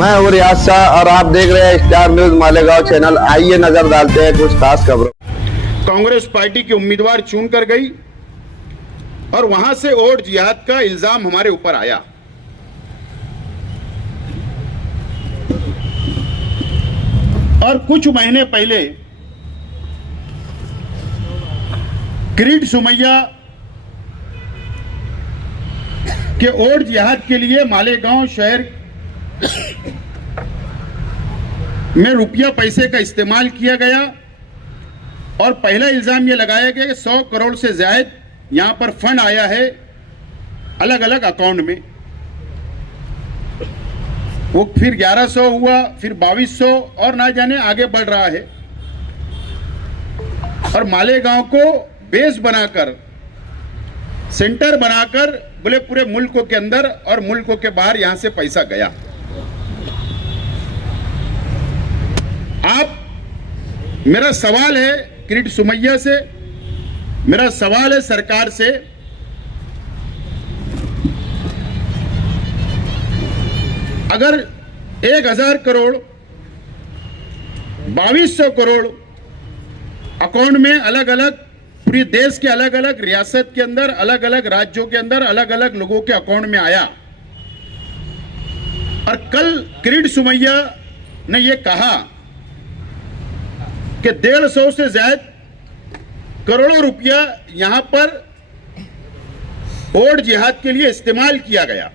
मैं हूँ रियाज शाह और आप देख रहे हैं स्टार न्यूज मालेगांव चैनल। आइए नजर डालते हैं कुछ खास खबरों। कांग्रेस पार्टी के उम्मीदवार चुन कर गई और वहां से वोट जिहाद का इल्जाम हमारे ऊपर आया। और कुछ महीने पहले किरीट सुमैया के वोट जिहाद के लिए मालेगांव शहर में रुपया पैसे का इस्तेमाल किया गया और पहला इल्जाम यह लगाया गया कि 100 करोड़ से ज्यादा यहां पर फंड आया है अलग अलग अकाउंट में। वो फिर 1100 हुआ, फिर 2200 और ना जाने आगे बढ़ रहा है। और मालेगांव को बेस बनाकर, सेंटर बनाकर बोले पूरे मुल्क के अंदर और मुल्क के बाहर यहां से पैसा गया। आप, मेरा सवाल है किरीट सुमैया से, मेरा सवाल है सरकार से, अगर 1000 करोड़ 2200 करोड़ अकाउंट में अलग अलग पूरे देश के अलग अलग रियासत के अंदर, अलग अलग राज्यों के अंदर अलग अलग लोगों के अकाउंट में आया और कल किरीट सुमैया ने यह कहा कि 150 से ज्यादा करोड़ों रुपया यहां पर वोट जिहाद के लिए इस्तेमाल किया गया।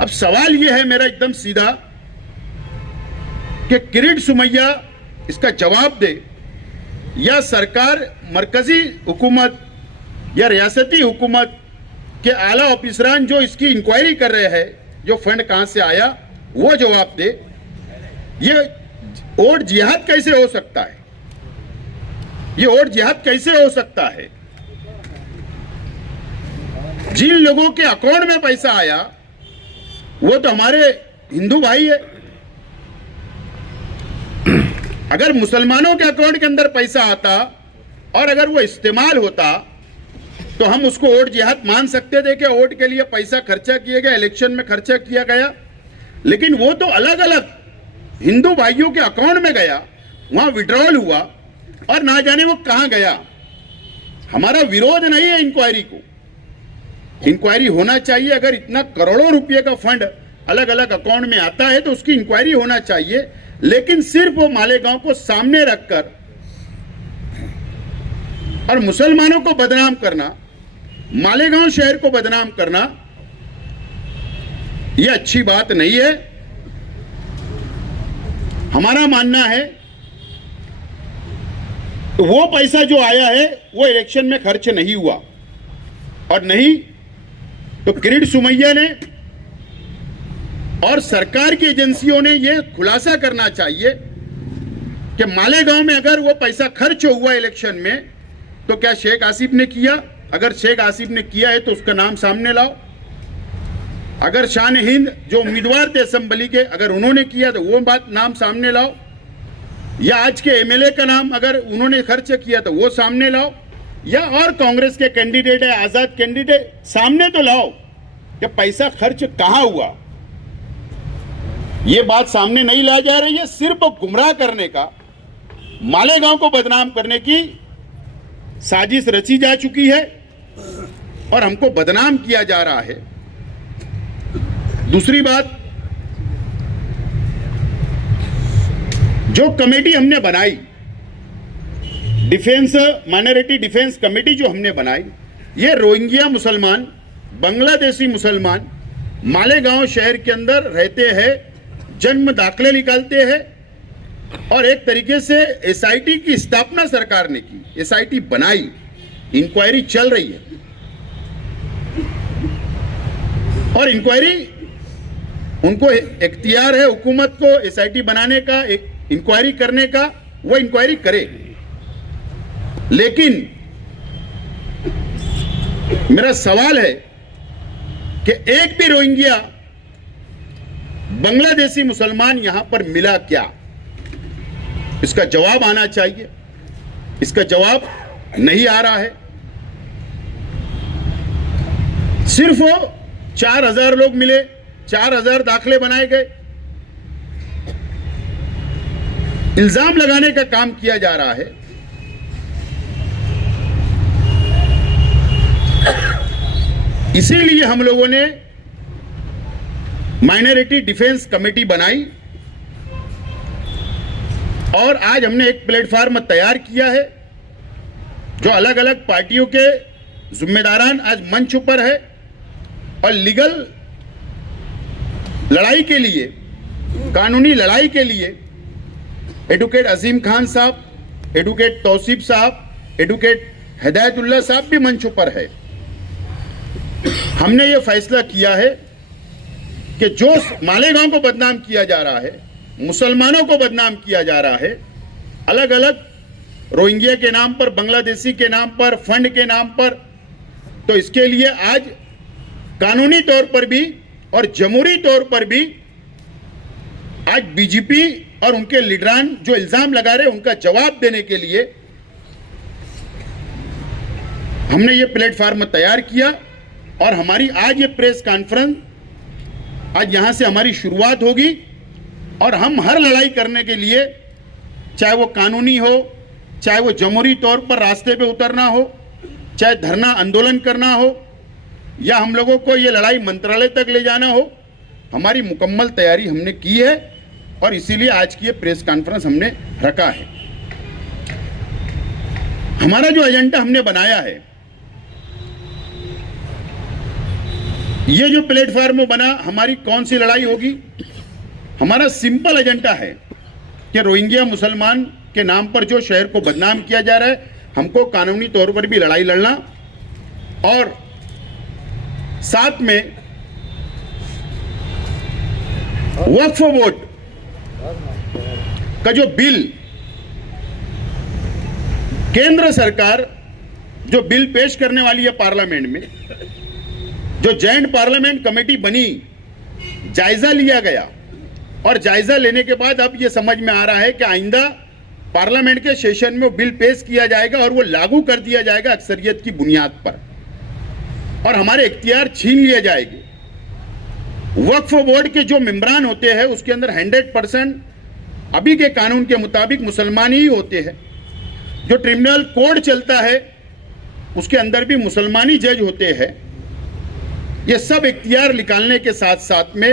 अब सवाल यह है मेरा एकदम सीधा कि किरीट सुमैया इसका जवाब दे या सरकार, मरकजी हुकूमत या रियासती हुकूमत के आला ऑफिसरान जो इसकी इंक्वायरी कर रहे हैं, जो फंड कहां से आया, वो जवाब दे। ये वोट जिहाद कैसे हो सकता है? ये वोट जिहाद कैसे हो सकता है? जिन लोगों के अकाउंट में पैसा आया वो तो हमारे हिंदू भाई है। अगर मुसलमानों के अकाउंट के अंदर पैसा आता और अगर वो इस्तेमाल होता तो हम उसको वोट जिहाद मान सकते थे कि वोट के लिए पैसा खर्चा किया गया, इलेक्शन में खर्चा किया गया। लेकिन वो तो अलग अलग हिंदू भाइयों के अकाउंट में गया, वहां विड्रॉल हुआ और ना जाने वो कहां गया। हमारा विरोध नहीं है इंक्वायरी को, इंक्वायरी होना चाहिए। अगर इतना करोड़ों रुपए का फंड अलग अलग अकाउंट में आता है तो उसकी इंक्वायरी होना चाहिए। लेकिन सिर्फ वो मालेगांव को सामने रखकर और मुसलमानों को बदनाम करना, मालेगांव शहर को बदनाम करना, यह अच्छी बात नहीं है। हमारा मानना है तो वो पैसा जो आया है वो इलेक्शन में खर्च नहीं हुआ और नहीं तो किरीट सुमैया ने और सरकार की एजेंसियों ने यह खुलासा करना चाहिए कि मालेगांव में अगर वो पैसा खर्च हुआ इलेक्शन में तो क्या शेख आसिफ ने किया? अगर शेख आसिफ ने किया है तो उसका नाम सामने लाओ। अगर शान हिंद जो उम्मीदवार थे असेंबली के, अगर उन्होंने किया तो वो बात नाम सामने लाओ। या आज के एमएलए का नाम अगर उन्होंने खर्च किया तो वो सामने लाओ। या और कांग्रेस के कैंडिडेट है, आजाद कैंडिडेट, सामने तो लाओ कि पैसा खर्च कहां हुआ। ये बात सामने नहीं लाई जा रही है। सिर्फ गुमराह करने का, मालेगांव को बदनाम करने की साजिश रची जा चुकी है और हमको बदनाम किया जा रहा है। दूसरी बात, जो कमेटी हमने बनाई, डिफेंस माइनॉरिटी डिफेंस कमेटी जो हमने बनाई, ये रोहिंग्या मुसलमान, बांग्लादेशी मुसलमान मालेगांव शहर के अंदर रहते हैं, जन्म दाखले निकालते हैं और एक तरीके से एसआईटी की स्थापना सरकार ने की, एसआईटी बनाई, इंक्वायरी चल रही है और इंक्वायरी उनको इख्तियार है हुकूमत को एसआईटी बनाने का, इंक्वायरी करने का, वो इंक्वायरी करे। लेकिन मेरा सवाल है कि एक भी रोहिंग्या बांग्लादेशी मुसलमान यहां पर मिला क्या? इसका जवाब आना चाहिए। इसका जवाब नहीं आ रहा है। सिर्फ 4000 लोग मिले, 4000 दाखले बनाए गए, इल्जाम लगाने का काम किया जा रहा है। इसीलिए हम लोगों ने माइनॉरिटी डिफेंस कमेटी बनाई और आज हमने एक प्लेटफॉर्म तैयार किया है जो अलग अलग पार्टियों के जिम्मेदारान आज मंच पर है और लीगल लड़ाई के लिए, कानूनी लड़ाई के लिए एडवोकेट अजीम खान साहब, एडवोकेट तौसीफ साहब, एडवोकेट हिदायतुल्लाह साहब भी मंच पर है। हमने ये फैसला किया है कि जो मालेगांव को बदनाम किया जा रहा है, मुसलमानों को बदनाम किया जा रहा है, अलग अलग रोहिंग्या के नाम पर, बांग्लादेशी के नाम पर, फंड के नाम पर, तो इसके लिए आज कानूनी तौर पर भी और जमहूरी तौर पर भी आज बीजेपी और उनके लीडरान जो इल्जाम लगा रहे हैं उनका जवाब देने के लिए हमने ये प्लेटफॉर्म तैयार किया और हमारी आज ये प्रेस कॉन्फ्रेंस, आज यहां से हमारी शुरुआत होगी और हम हर लड़ाई करने के लिए, चाहे वो कानूनी हो, चाहे वो जमहूरी तौर पर रास्ते पे उतरना हो, चाहे धरना आंदोलन करना हो या हम लोगों को ये लड़ाई मंत्रालय तक ले जाना हो, हमारी मुकम्मल तैयारी हमने की है और इसीलिए आज की ये प्रेस कॉन्फ्रेंस हमने रखा है। हमारा जो एजेंडा हमने बनाया है, ये जो प्लेटफॉर्म बना, हमारी कौन सी लड़ाई होगी? हमारा सिंपल एजेंडा है कि रोहिंग्या मुसलमान के नाम पर जो शहर को बदनाम किया जा रहा है, हमको कानूनी तौर पर भी लड़ाई लड़ना और साथ में वक्फ बोर्ड का जो बिल, केंद्र सरकार जो बिल पेश करने वाली है पार्लियामेंट में, जो जॉइंट पार्लियामेंट कमेटी बनी, जायजा लिया गया और जायजा लेने के बाद अब यह समझ में आ रहा है कि आइंदा पार्लियामेंट के सेशन में वो बिल पेश किया जाएगा और वो लागू कर दिया जाएगा अक्सरियत की बुनियाद पर और हमारे इख्तियार छीन लिए जाएंगे। वक्फ बोर्ड के जो मेंबरान होते हैं उसके अंदर 100% अभी के कानून के मुताबिक मुसलमान ही होते हैं। जो ट्रिब्यूनल कोड चलता है उसके अंदर भी मुसलमानी जज होते हैं। ये सब इख्तियार निकालने के साथ साथ में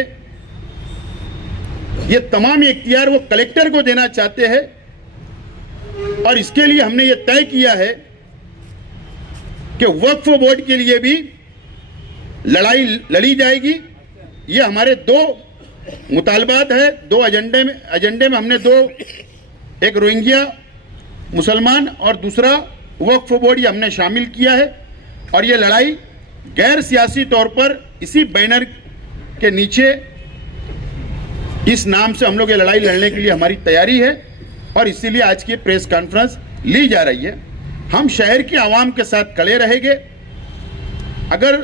ये तमाम इख्तियार वो कलेक्टर को देना चाहते हैं और इसके लिए हमने ये तय किया है कि वक्फ बोर्ड के लिए भी लड़ाई लड़ी जाएगी। ये हमारे दो मुतालबात है, दो एजेंडे में हमने दो, एक रोहिंग्या मुसलमान और दूसरा वक्फ बोर्ड, ये हमने शामिल किया है और ये लड़ाई गैर सियासी तौर पर इसी बैनर के नीचे इस नाम से हम लोग ये लड़ाई लड़ने के लिए हमारी तैयारी है और इसीलिए आज की प्रेस कॉन्फ्रेंस ली जा रही है। हम शहर की आवाम के साथ खड़े रहेंगे। अगर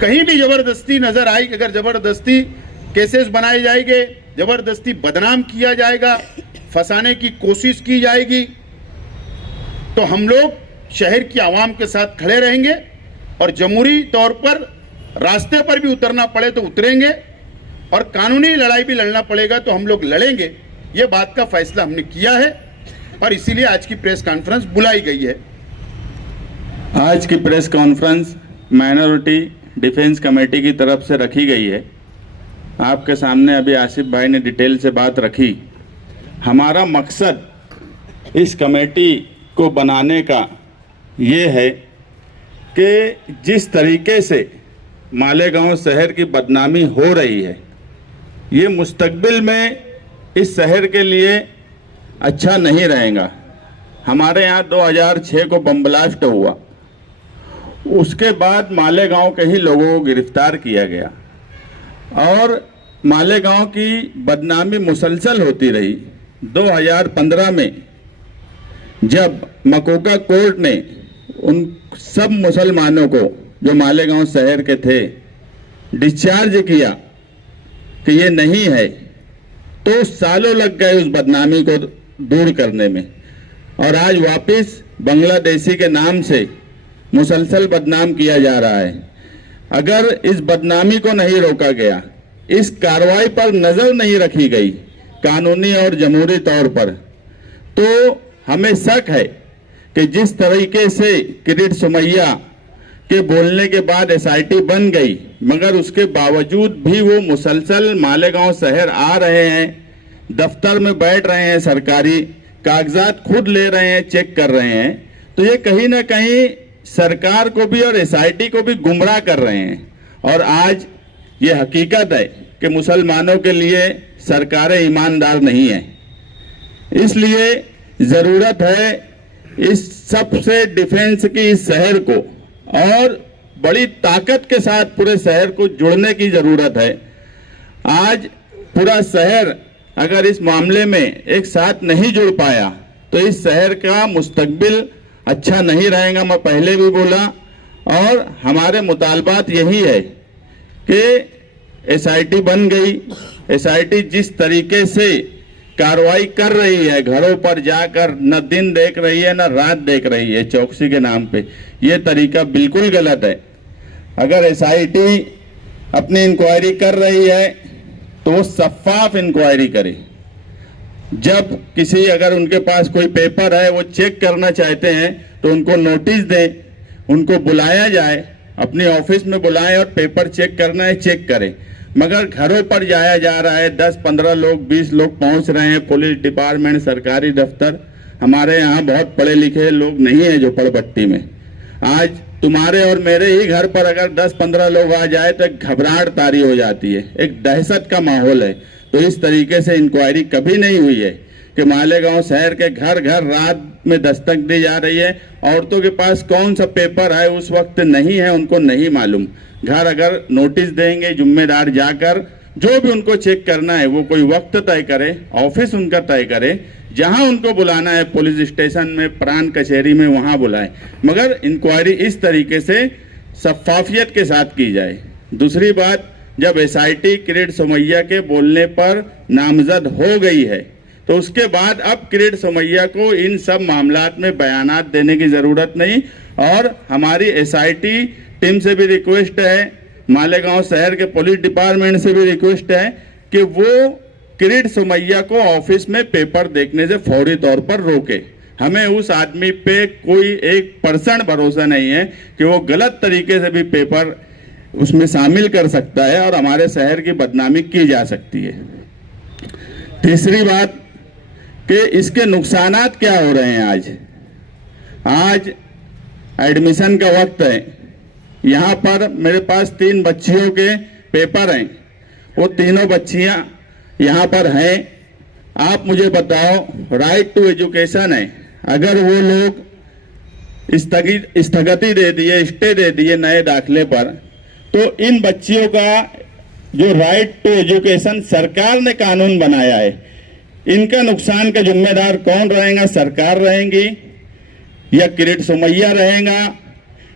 कहीं भी जबरदस्ती नजर आई, अगर जबरदस्ती केसेस बनाए जाएंगे, जबरदस्ती बदनाम किया जाएगा, फंसाने की कोशिश की जाएगी, तो हम लोग शहर की आवाम के साथ खड़े रहेंगे और जमहूरी तौर पर रास्ते पर भी उतरना पड़े तो उतरेंगे और कानूनी लड़ाई भी लड़ना पड़ेगा तो हम लोग लड़ेंगे। ये बात का फैसला हमने किया है और इसीलिए आज की प्रेस कॉन्फ्रेंस बुलाई गई है। आज की press conference minority defence committee की तरफ से रखी गई है। आपके सामने अभी आसिफ भाई ने डिटेल से बात रखी। हमारा मकसद इस कमेटी को बनाने का ये है कि जिस तरीके से मालेगांव शहर की बदनामी हो रही है, ये मुस्तकबिल में इस शहर के लिए अच्छा नहीं रहेगा। हमारे यहाँ 2006 को बम ब्लास्ट हुआ, उसके बाद मालेगांव के ही लोगों को गिरफ्तार किया गया और मालेगांव की बदनामी मुसलसल होती रही। 2015 में जब मकोका कोर्ट ने उन सब मुसलमानों को जो मालेगांव शहर के थे डिस्चार्ज किया कि ये नहीं है, तो सालों लग गए उस बदनामी को दूर करने में और आज वापस बांग्लादेशी के नाम से मुसलसल बदनाम किया जा रहा है। अगर इस बदनामी को नहीं रोका गया, इस कार्रवाई पर नजर नहीं रखी गई कानूनी और जमहूरी तौर पर, तो हमें शक है कि जिस तरीके से किरीट सोमैया के बोलने के बाद एसआईटी बन गई, मगर उसके बावजूद भी वो मुसलसल मालेगांव शहर आ रहे हैं, दफ्तर में बैठ रहे हैं, सरकारी कागजात खुद ले रहे हैं, चेक कर रहे हैं, तो ये कहीं ना कहीं सरकार को भी और एसआईटी को भी गुमराह कर रहे हैं। और आज ये हकीकत है कि मुसलमानों के लिए सरकारें ईमानदार नहीं हैं, इसलिए ज़रूरत है इस सबसे डिफेंस की इस शहर को और बड़ी ताकत के साथ पूरे शहर को जुड़ने की ज़रूरत है। आज पूरा शहर अगर इस मामले में एक साथ नहीं जुड़ पाया तो इस शहर का मुस्तकबिल अच्छा नहीं रहेगा। मैं पहले भी बोला और हमारे मुतालबात यही है कि एसआईटी बन गई, एसआईटी जिस तरीके से कार्रवाई कर रही है, घरों पर जाकर न दिन देख रही है न रात देख रही है चौकसी के नाम पे, ये तरीका बिल्कुल गलत है। अगर एसआईटी अपनी इंक्वायरी कर रही है तो वो शफाफ इंक्वायरी करे। जब किसी अगर उनके पास कोई पेपर है वो चेक करना चाहते हैं तो उनको नोटिस दें, उनको बुलाया जाए, अपने ऑफिस में बुलाएं और पेपर चेक करना है चेक करें। मगर घरों पर जाया जा रहा है, 10-15 लोग 20 लोग पहुंच रहे हैं, पुलिस डिपार्टमेंट, सरकारी दफ्तर। हमारे यहाँ बहुत पढ़े लिखे लोग नहीं हैं जो पड़पट्टी में। आज तुम्हारे और मेरे ही घर पर अगर 10-15 लोग आ जाए तो एक घबराहट तारी हो जाती है, एक दहशत का माहौल है। तो इस तरीके से इंक्वायरी कभी नहीं हुई है कि मालेगांव शहर के घर घर रात में दस्तक दी जा रही है। औरतों के पास कौन सा पेपर है उस वक्त नहीं है, उनको नहीं मालूम। घर अगर नोटिस देंगे, जिम्मेदार जाकर जो भी उनको चेक करना है वो कोई वक्त तय करे, ऑफिस उनका तय करे, जहां उनको बुलाना है पुलिस स्टेशन में, प्रांत कचहरी में, वहां बुलाए। मगर इंक्वायरी इस तरीके से शफाफियत के साथ की जाए। दूसरी बात, जब एसआईटी किरीट सोमैया के बोलने पर नामजद हो गई है तो उसके बाद अब किरीट सोमैया को इन सब मामलात में बयानात देने की ज़रूरत नहीं। और हमारी एसआईटी टीम से भी रिक्वेस्ट है, मालेगांव शहर के पुलिस डिपार्टमेंट से भी रिक्वेस्ट है कि वो किरीट सोमैया को ऑफिस में पेपर देखने से फौरी तौर पर रोके। हमें उस आदमी पे कोई 1% भरोसा नहीं है कि वो गलत तरीके से भी पेपर उसमें शामिल कर सकता है और हमारे शहर की बदनामी की जा सकती है। तीसरी बात कि इसके नुकसानात क्या हो रहे हैं। आज एडमिशन का वक्त है, यहाँ पर मेरे पास 3 बच्चियों के पेपर हैं, वो तीनों बच्चियाँ यहाँ पर हैं। आप मुझे बताओ, राइट टू एजुकेशन है, अगर वो लोग स्थगिति दे दिए, स्टे दे दिए नए दाखिले पर, तो इन बच्चियों का जो राइट टू एजुकेशन सरकार ने कानून बनाया है, इनका नुकसान का जिम्मेदार कौन रहेगा? सरकार रहेंगी या किरीट सोमैया रहेगा,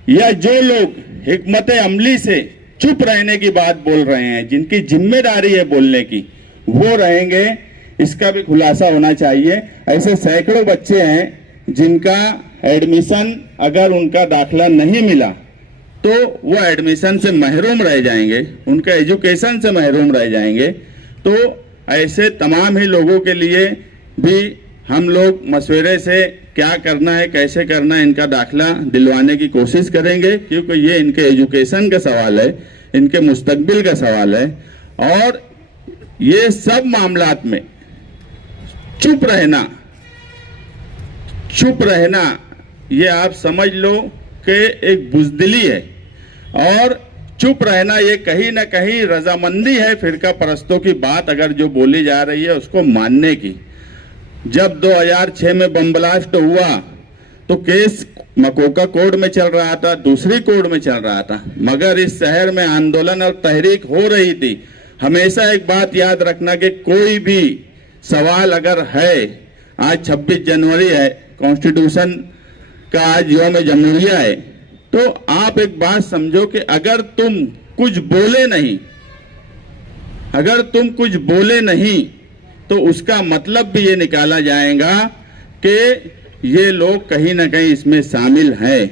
या जो लोग हिकमत अमली से चुप रहने की बात बोल रहे हैं, जिनकी जिम्मेदारी है बोलने की, वो रहेंगे? इसका भी खुलासा होना चाहिए। ऐसे सैकड़ों बच्चे हैं जिनका एडमिशन, अगर उनका दाखिला नहीं मिला तो वो एडमिशन से महरूम रह जाएंगे, उनका एजुकेशन से महरूम रह जाएंगे। तो ऐसे तमाम ही लोगों के लिए भी हम लोग मशवरे से क्या करना है, कैसे करना है, इनका दाखिला दिलवाने की कोशिश करेंगे, क्योंकि ये इनके एजुकेशन का सवाल है, इनके मुस्तकबिल का सवाल है। और ये सब मामलात में चुप रहना ये आप समझ लो कि एक बुज़दिली है। और चुप रहना ये कहीं ना कहीं रजामंदी है फिरका परस्तों की बात अगर जो बोली जा रही है उसको मानने की। जब 2006 में बम ब्लास्ट हुआ तो केस मकोका कोर्ट में चल रहा था, दूसरी कोर्ट में चल रहा था, मगर इस शहर में आंदोलन और तहरीक हो रही थी। हमेशा एक बात याद रखना कि कोई भी सवाल अगर है, आज 26 जनवरी है, कॉन्स्टिट्यूशन का आज यौम जमहूरिया है, तो आप एक बात समझो कि अगर तुम कुछ बोले नहीं तो उसका मतलब भी ये निकाला जाएगा कि ये लोग कहीं ना कहीं इसमें शामिल हैं।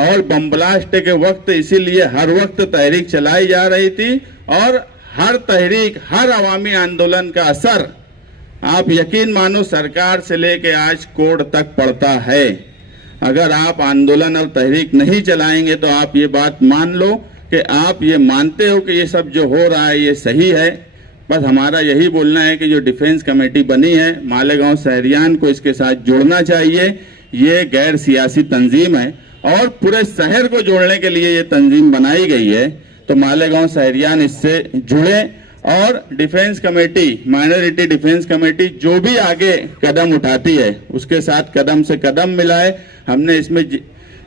और बम ब्लास्ट के वक्त इसीलिए हर वक्त तहरीक चलाई जा रही थी, और हर तहरीक, हर अवामी आंदोलन का असर आप यकीन मानो सरकार से लेके आज कोर्ट तक पड़ता है। अगर आप आंदोलन और तहरीक नहीं चलाएंगे तो आप ये बात मान लो कि आप ये मानते हो कि ये सब जो हो रहा है ये सही है। बस हमारा यही बोलना है कि जो डिफेंस कमेटी बनी है, मालेगांव शहरियान को इसके साथ जुड़ना चाहिए। ये गैर सियासी तंजीम है और पूरे शहर को जोड़ने के लिए ये तंजीम बनाई गई है। तो मालेगांव शहरियान इससे जुड़े और defence committee, minority defence committee जो भी आगे कदम उठाती है उसके साथ कदम से कदम मिलाए। हमने इसमें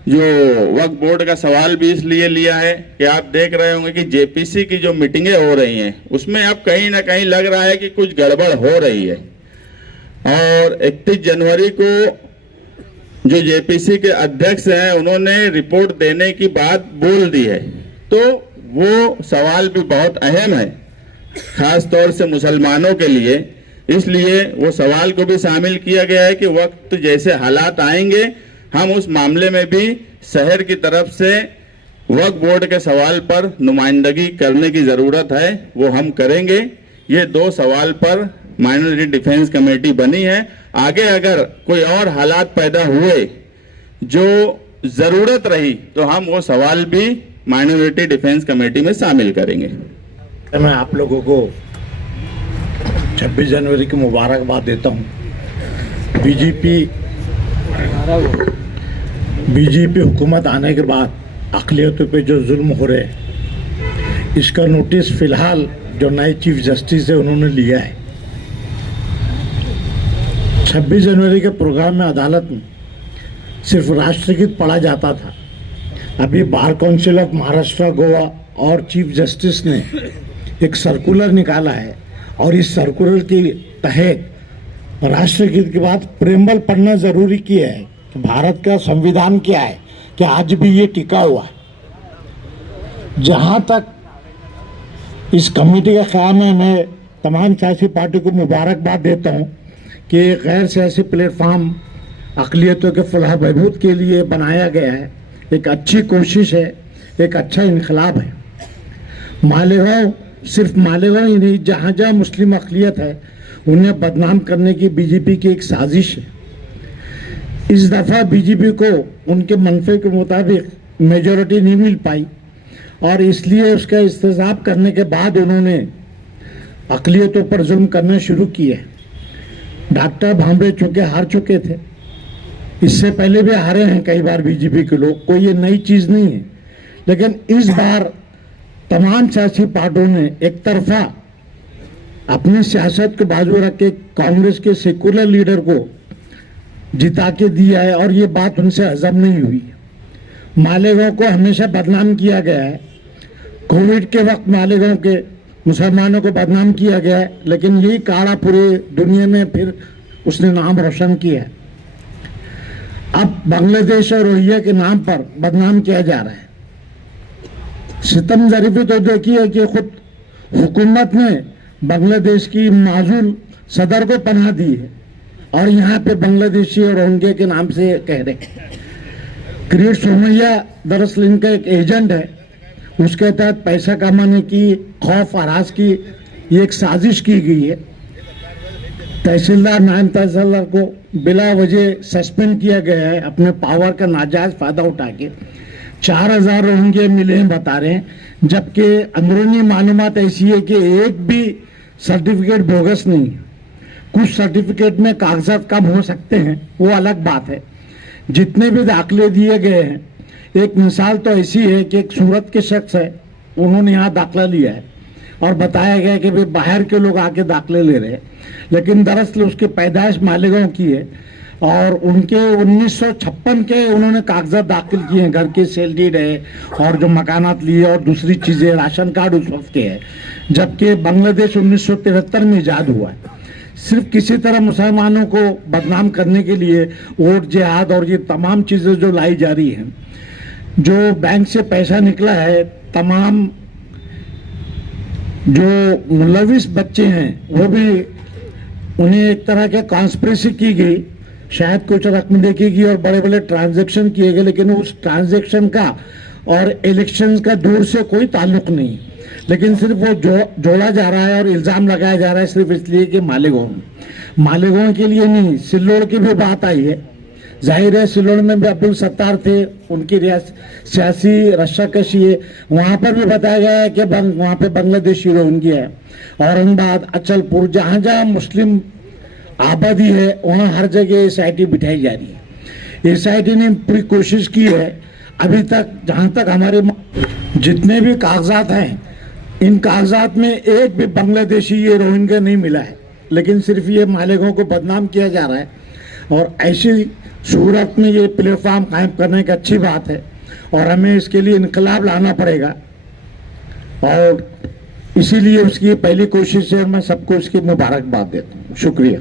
जो वक्फ बोर्ड का सवाल भी इसलिए लिया है कि आप देख रहे होंगे कि जेपीसी की जो मीटिंगें हो रही हैं उसमें अब कहीं ना कहीं लग रहा है कि कुछ गड़बड़ हो रही है। और 31 जनवरी को जो जेपीसी के अध्यक्ष हैं उन्होंने रिपोर्ट देने की बात बोल दी है। तो वो सवाल भी बहुत अहम है, खास तौर से मुसलमानों के लिए। इसलिए वो सवाल को भी शामिल किया गया है कि वक्त जैसे हालात आएंगे हम उस मामले में भी शहर की तरफ से वक्फ बोर्ड के सवाल पर नुमाइंदगी करने की ज़रूरत है, वो हम करेंगे। ये 2 सवाल पर माइनॉरिटी डिफेंस कमेटी बनी है। आगे अगर कोई और हालात पैदा हुए जो ज़रूरत रही तो हम वो सवाल भी माइनॉरिटी डिफेंस कमेटी में शामिल करेंगे। मैं आप लोगों को 26 जनवरी की मुबारकबाद देता हूँ। बीजेपी हुकूमत आने के बाद अक़लियतों पे जो जुल्म हो रहे हैं इसका नोटिस फ़िलहाल जो नए चीफ जस्टिस है उन्होंने लिया है। 26 जनवरी के प्रोग्राम में अदालत में सिर्फ राष्ट्रगीत पढ़ा जाता था। अभी bar council of Maharashtra, Goa और चीफ जस्टिस ने एक सर्कुलर निकाला है और इस सर्कुलर के तहत राष्ट्रगीत के बाद प्रेमबल पढ़ना ज़रूरी किया है कि भारत का संविधान क्या है कि आज भी ये टिका हुआ है। जहाँ तक इस कमेटी का ख्याल है, मैं तमाम सियासी पार्टी को मुबारकबाद देता हूँ कि गैर सियासी प्लेटफार्म अक़लियतों के फलाह बहबूद के लिए बनाया गया है। एक अच्छी कोशिश है, एक अच्छा इनकलाब है। मालेगांव सिर्फ मालेगांव ही नहीं, जहाँ जहाँ मुस्लिम अक़लियत है उन्हें बदनाम करने की बीजेपी की एक साजिश है। इस दफ़ा बीजेपी को उनके मनफे के मुताबिक मेजॉरिटी नहीं मिल पाई और इसलिए उसका इस्तेज़ाब करने के बाद उन्होंने अक़लियतों पर जुल्म करना शुरू किए। डॉक्टर भामरे चूँकि हार चुके थे, इससे पहले भी हारे हैं कई बार बीजेपी के लोग, कोई ये नई चीज़ नहीं है। लेकिन इस बार तमाम सियासी पार्टियों ने एक तरफा अपनी सियासत के बाजू रख के कांग्रेस के सेकुलर लीडर को जिता के दिया है और ये बात उनसे हजम नहीं हुई। मालेगांव को हमेशा बदनाम किया गया है। कोविड के वक्त मालेगांव के मुसलमानों को बदनाम किया गया है, लेकिन यही काड़ा पूरे दुनिया में फिर उसने नाम रोशन किया है। अब बांग्लादेश और रोहिंग्या के नाम पर बदनाम किया जा रहा है। सितम ज़रीफ़ी तो देखिए कि खुद हुकूमत ने बांग्लादेश की माजूल सदर को पनाह दी है और यहाँ पे बांग्लादेशी और रोहिंग्या के नाम से कह रहे हैं। किरीट सोमैया दरअसल इनका एक एजेंट है, उसके तहत पैसा कमाने की, खौफ आराज की ये एक साजिश की गई है। तहसीलदार, नायब तहसीलदार को बिला वजह सस्पेंड किया गया है अपने पावर का नाजायज फ़ायदा उठा के। 4000 रोहिंग्या मिले हैं बता रहे हैं, जबकि अंदरूनी मालूमात ऐसी है कि एक भी सर्टिफिकेट बोगस नहीं है। कुछ सर्टिफिकेट में कागजात कम हो सकते हैं, वो अलग बात है। जितने भी दाखिले दिए गए हैं, एक मिसाल तो ऐसी है कि एक सूरत के शख्स है, उन्होंने यहाँ दाखिला लिया है और बताया गया कि भाई बाहर के लोग आके दाखिले ले रहे हैं, लेकिन दरअसल उसकी पैदाइश मालेगांव की है और उनके 1956 के उन्होंने कागजात दाखिल किए हैं। घर के सेल डीड है और जो मकानात लिए और दूसरी चीज़ें, राशन कार्ड उस वक्त के है, जबकि बांग्लादेश 1973 में ईजाद हुआ है। सिर्फ किसी तरह मुसलमानों को बदनाम करने के लिए वोट जिहाद और ये तमाम चीज़ें जो लाई जा रही हैं। जो बैंक से पैसा निकला है, तमाम जो मुलविस बच्चे हैं वो भी, उन्हें एक तरह के कॉन्स्पिरेसी की गई, शायद कुछ रकम देखी गई और बड़े बड़े ट्रांजैक्शन किए गए, लेकिन उस ट्रांजैक्शन का और इलेक्शंस का दूर से कोई ताल्लुक नहीं, लेकिन सिर्फ वो जोड़ा जा रहा है और इल्ज़ाम लगाया जा रहा है सिर्फ इसलिए कि मालेगांव के लिए नहीं, सिल्लोड़ की भी बात आई है। जाहिर है सिल्लोड़ में भी अब्दुल सत्तार थे, उनकी सियासी रस्साकशी है। वहाँ पर भी बताया गया है कि वहाँ पे बांग्लादेशी रोहिंग्या है। औरंगाबाद, अचलपुर, जहाँ जहाँ मुस्लिम आबादी है वहाँ हर जगह SIT बिठाई जा रही है। SIT ने पूरी कोशिश की है अभी तक, जहाँ तक हमारे जितने भी कागजात हैं, इन कागजात में एक भी बांग्लादेशी ये रोहिंग्या नहीं मिला है, लेकिन सिर्फ ये मालेगांव को बदनाम किया जा रहा है। और ऐसी सूरत में ये प्लेटफॉर्म कायम करने की अच्छी बात है और हमें इसके लिए इनकलाब लाना पड़ेगा, और इसीलिए उसकी पहली कोशिश है। मैं सबको इसकी मुबारकबाद देता हूँ। शुक्रिया।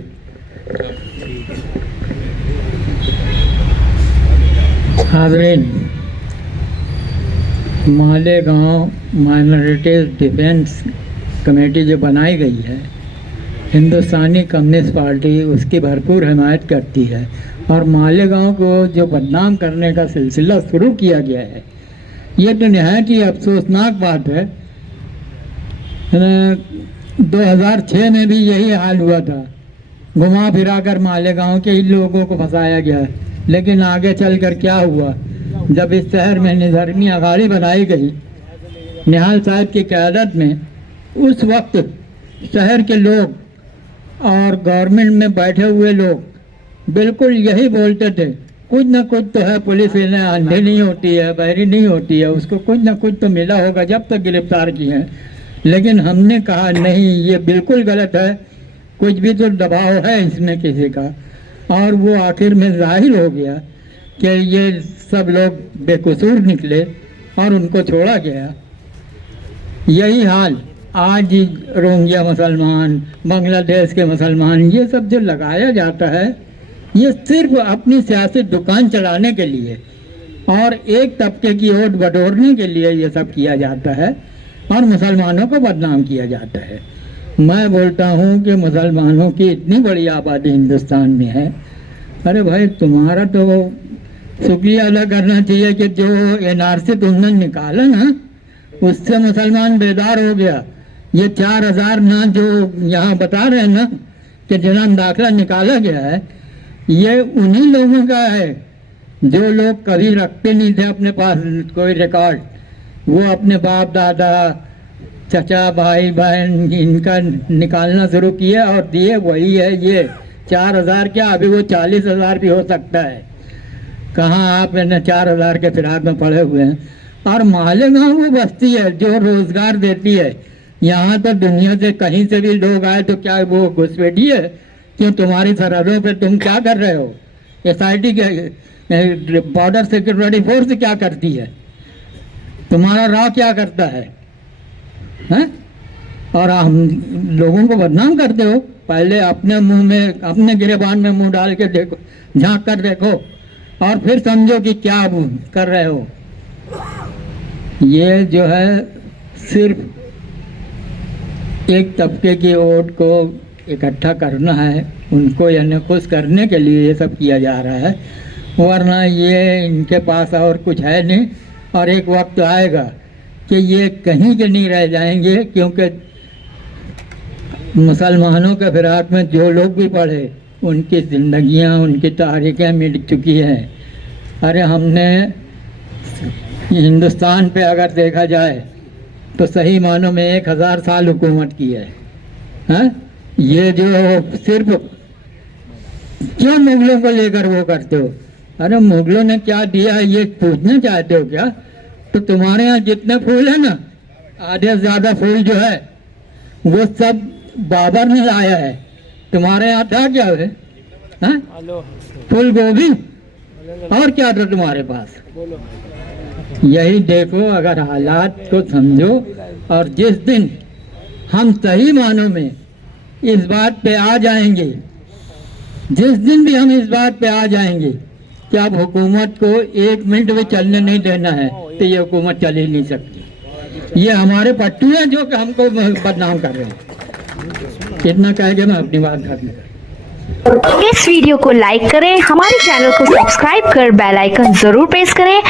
हाज़रीन, मालेगांव माइनॉरिटीज़ डिफेंस कमेटी जो बनाई गई है, हिंदुस्तानी कम्युनिस्ट पार्टी उसकी भरपूर हिमायत करती है। और मालेगांव को जो बदनाम करने का सिलसिला शुरू किया गया है, ये तो निहायत ही अफसोसनाक बात है। 2006 में भी यही हाल हुआ था, घुमा फिरा कर मालेगांव के ही लोगों को फंसाया गया। लेकिन आगे चलकर क्या हुआ, जब इस शहर में निधर्मी अखाड़ी बनाई गई निहाल साहब की क़यादत में, उस वक्त शहर के लोग और गवर्नमेंट में बैठे हुए लोग बिल्कुल यही बोलते थे, कुछ ना कुछ तो है, पुलिस इन्हें अंधी नहीं होती है, बहरी नहीं होती है, उसको कुछ ना कुछ तो मिला होगा जब तक गिरफ्तार किए हैं। लेकिन हमने कहा नहीं, ये बिल्कुल गलत है, कुछ भी तो दबाव है इसमें किसी का। और वो आखिर में जाहिर हो गया कि ये सब लोग बेकसूर निकले और उनको छोड़ा गया। यही हाल आज रोहिंग्या मुसलमान, बांग्लादेश के मुसलमान, ये सब जो लगाया जाता है, ये सिर्फ अपनी सियासी दुकान चलाने के लिए और एक तबके की वोट बटोरने के लिए ये सब किया जाता है और मुसलमानों को बदनाम किया जाता है। मैं बोलता हूँ कि मुसलमानों की इतनी बड़ी आबादी हिंदुस्तान में है, अरे भाई तुम्हारा तो शुक्रिया अदा करना चाहिए कि जो NRC तुमने निकाला ना, उससे मुसलमान बेदार हो गया। ये 4000 ना जो यहाँ बता रहे हैं ना कि जन्म दाखिला निकाला गया है, ये उन्हीं लोगों का है जो लोग कभी रखते नहीं थे अपने पास कोई रिकॉर्ड। वो अपने बाप दादा, चचा, भाई बहन, इनका निकालना शुरू किया और दिए वही है। ये 4000 क्या, अभी वो 40,000 भी हो सकता है। कहाँ आप 4000 के फिराक में पड़े हुए हैं। और मालेगांव वो बस्ती है जो रोजगार देती है। यहाँ तो दुनिया से कहीं से भी लोग आए तो क्या वो घुसपैठी है? क्यों तुम्हारी सरहदों पे तुम क्या कर रहे हो? SIT के बॉर्डर सिक्योरिटी फोर्स क्या करती है? तुम्हारा राव क्या करता है? और हम लोगों को बदनाम करते हो। पहले अपने मुंह में, अपने गिरेबान में मुंह डाल के देखो, झांक कर देखो, और फिर समझो कि क्या कर रहे हो। ये जो है सिर्फ एक तबके की वोट को इकट्ठा करना है, उनको यानी खुश करने के लिए ये सब किया जा रहा है, वरना ये इनके पास और कुछ है नहीं। और एक वक्त आएगा कि ये कहीं के नहीं रह जाएंगे, क्योंकि मुसलमानों के फिराक में जो लोग भी पढ़े उनकी ज़िंदगियां, उनकी तारीखें मिट चुकी हैं। अरे हमने हिंदुस्तान पे अगर देखा जाए तो सही मानों में 1000 साल हुकूमत की है। ये जो सिर्फ क्यों मुगलों को लेकर वो करते हो? अरे मुगलों ने क्या दिया है ये पूछना चाहते हो क्या? तो तुम्हारे यहाँ जितने फूल है ना, आधे से ज़्यादा फूल जो है वो सब बाबर ने लाया है। तुम्हारे यहाँ था क्या है? फूल गोभी और क्या था तुम्हारे पास? यही देखो, अगर हालात को समझो। और जिस दिन हम सही मानों में इस बात पे आ जाएंगे, जिस दिन भी हम इस बात पे आ जाएंगे कि अब हुकूमत को 1 मिनट भी चलने नहीं देना है, तो ये हुकूमत चल ही नहीं सकती। ये हमारे पट्टू हैं जो कि हमको बदनाम कर रहे हैं। इतना कह के मैं अपनी बात खत्म कर। इस वीडियो को लाइक करें, हमारे चैनल को सब्सक्राइब कर बेल आइकन जरूर प्रेस करें।